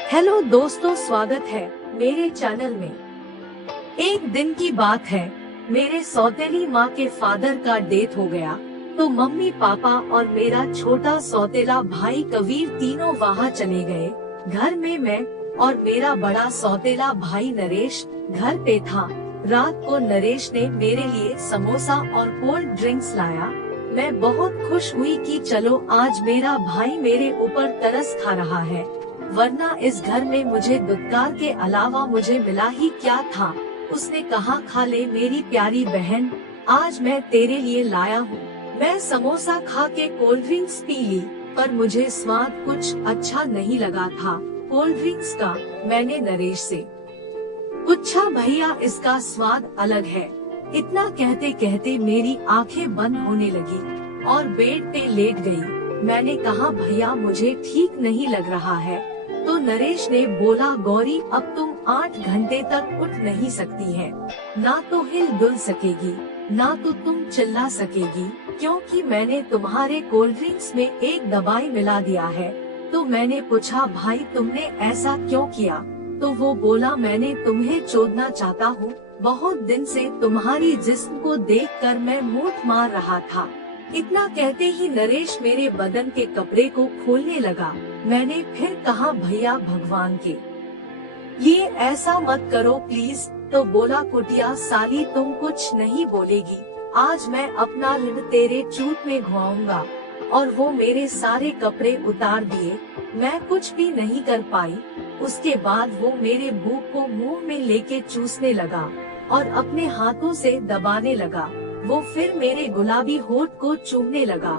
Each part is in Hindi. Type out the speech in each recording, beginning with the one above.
हेलो दोस्तों, स्वागत है मेरे चैनल में। एक दिन की बात है, मेरे सौतेली माँ के फादर का डेथ हो गया, तो मम्मी पापा और मेरा छोटा सौतेला भाई कबीर तीनों वहाँ चले गए। घर में मैं और मेरा बड़ा सौतेला भाई नरेश घर पे था। रात को नरेश ने मेरे लिए समोसा और कोल्ड ड्रिंक्स लाया। मैं बहुत खुश हुई कि चलो आज मेरा भाई मेरे ऊपर तरस खा रहा है, वरना इस घर में मुझे दुत्कार के अलावा मुझे मिला ही क्या था। उसने कहा, खा ले मेरी प्यारी बहन, आज मैं तेरे लिए लाया हूँ। मैं समोसा खा के कोल्ड ड्रिंक्स पी ली, पर मुझे स्वाद कुछ अच्छा नहीं लगा था कोल्ड ड्रिंक्स का। मैंने नरेश से पूछा, भैया इसका स्वाद अलग है। इतना कहते कहते मेरी आंखें बंद होने लगी और बेड पे लेट गई। मैंने कहा, भैया मुझे ठीक नहीं लग रहा है। तो नरेश ने बोला, गौरी अब तुम 8 घंटे तक उठ नहीं सकती है, ना तो हिल डुल सकेगी, ना तो तुम चिल्ला सकेगी, क्योंकि मैंने तुम्हारे कोल्ड ड्रिंक्स में एक दवाई मिला दिया है। तो मैंने पूछा, भाई तुमने ऐसा क्यों किया? तो वो बोला, मैंने तुम्हें चोदना चाहता हूँ। बहुत दिन से तुम्हारी जिस्म को देखकर मैं मूठ मार रहा था। इतना कहते ही नरेश मेरे बदन के कपड़े को खोलने लगा। मैंने फिर कहा, भैया भगवान के ये ऐसा मत करो प्लीज। तो बोला, कुटिया साली तुम कुछ नहीं बोलेगी, आज मैं अपना ऋण तेरे चूत में घुमाऊंगा। और वो मेरे सारे कपड़े उतार दिए। मैं कुछ भी नहीं कर पाई। उसके बाद वो मेरे भूख को मुंह में लेके चूसने लगा और अपने हाथों से दबाने लगा। वो फिर मेरे गुलाबी होठ को चूमने लगा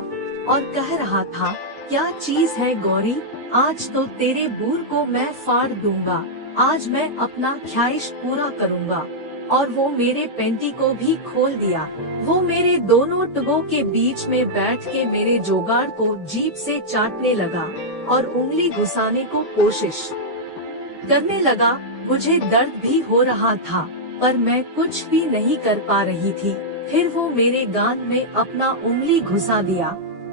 और कह रहा था, क्या चीज है गौरी, आज तो तेरे बूर को मैं फाड़ दूंगा, आज मैं अपना ख्वाहिश पूरा करूंगा। और वो मेरे पैंटी को भी खोल दिया। वो मेरे दोनों टुगों के बीच में बैठ के मेरे जोगाड़ को जीभ से चाटने लगा और उंगली घुसाने को कोशिश करने लगा। मुझे दर्द भी हो रहा था, पर मैं कुछ भी नहीं कर पा रही थी। फिर वो मेरे गाल में अपना उंगली घुसा दिया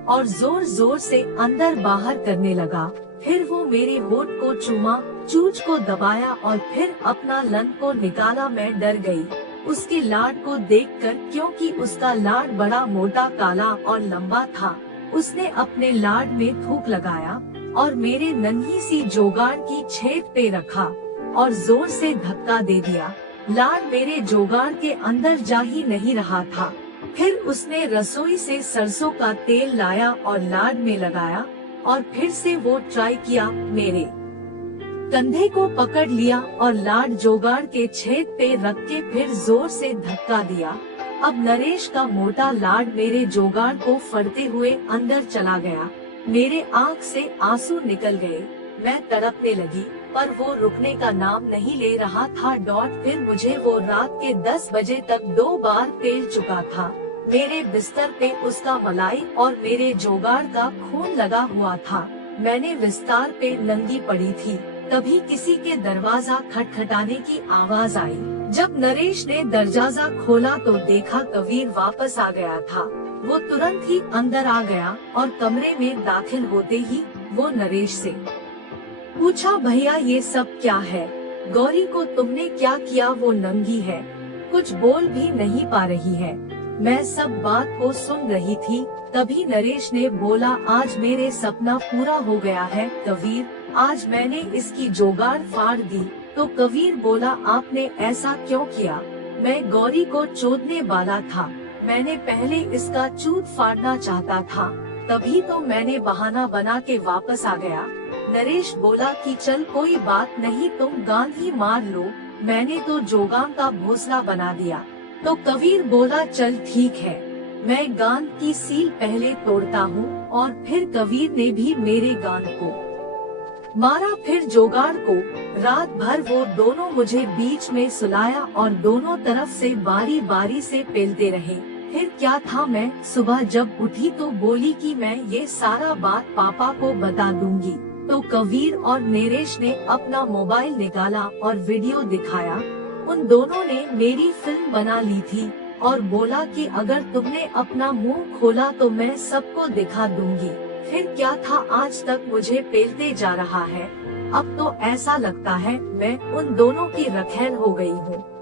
और जोर जोर से अंदर बाहर करने लगा। फिर वो मेरे होठ को चूमा, चूंच को दबाया और फिर अपना लन को निकाला। मैं डर गई उसके लाड को देखकर, क्योंकि उसका लाड बड़ा मोटा, काला और लंबा था। उसने अपने लाड में थूक लगाया और मेरे नन्ही सी जोगाड़ की छेद पे रखा और जोर से धक्का दे दिया। लाड मेरे जोगाड़ के अंदर जा ही नहीं रहा था। फिर उसने रसोई से सरसों का तेल लाया और लाड में लगाया और फिर से वो ट्राई किया। मेरे कंधे को पकड़ लिया और लाड जोगाड़ के छेद पे रख के फिर जोर से धक्का दिया। अब नरेश का मोटा लाड मेरे जोगाड़ को फड़ते हुए अंदर चला गया। मेरे आँख से आंसू निकल गए। मैं तड़पने लगी, पर वो रुकने का नाम नहीं ले रहा था। फिर मुझे वो रात के 10 बजे तक 2 बार पेल चुका था। मेरे बिस्तर पे उसका मलाई और मेरे जोगाड़ का खून लगा हुआ था। मैंने बिस्तर पे नंगी पड़ी थी। तभी किसी के दरवाजा खटखटाने की आवाज आई। जब नरेश ने दरवाजा खोला तो देखा कबीर वापस आ गया था। वो तुरंत ही अंदर आ गया और कमरे में दाखिल होते ही वो नरेश से पूछा, भैया ये सब क्या है? गौरी को तुमने क्या किया? वो नंगी है, कुछ बोल भी नहीं पा रही है। मैं सब बात को सुन रही थी। तभी नरेश ने बोला, आज मेरे सपना पूरा हो गया है कबीर, आज मैंने इसकी जोगाड़ फाड़ दी। तो कबीर बोला, आपने ऐसा क्यों किया? मैं गौरी को चोदने वाला था। मैंने पहले इसका चूत फाड़ना चाहता था, तभी तो मैंने बहाना बना के वापस आ गया। नरेश बोला कि चल कोई बात नहीं, तुम गांड ही मार लो, मैंने तो जोगान का भोसला बना दिया। तो कबीर बोला, चल ठीक है, मैं गांड की सील पहले तोड़ता हूँ। और फिर कबीर ने भी मेरे गांड को मारा, फिर जोगाड़ को। रात भर वो दोनों मुझे बीच में सुलाया और दोनों तरफ से बारी बारी से पेलते रहे। फिर क्या था, मैं सुबह जब उठी तो बोली कि मैं ये सारा बात पापा को बता दूंगी। तो कबीर और नरेश ने अपना मोबाइल निकाला और वीडियो दिखाया। उन दोनों ने मेरी फिल्म बना ली थी और बोला कि अगर तुमने अपना मुंह खोला तो मैं सबको दिखा दूंगी। फिर क्या था, आज तक मुझे पेलते जा रहा है। अब तो ऐसा लगता है मैं उन दोनों की रखैल हो गई हूँ।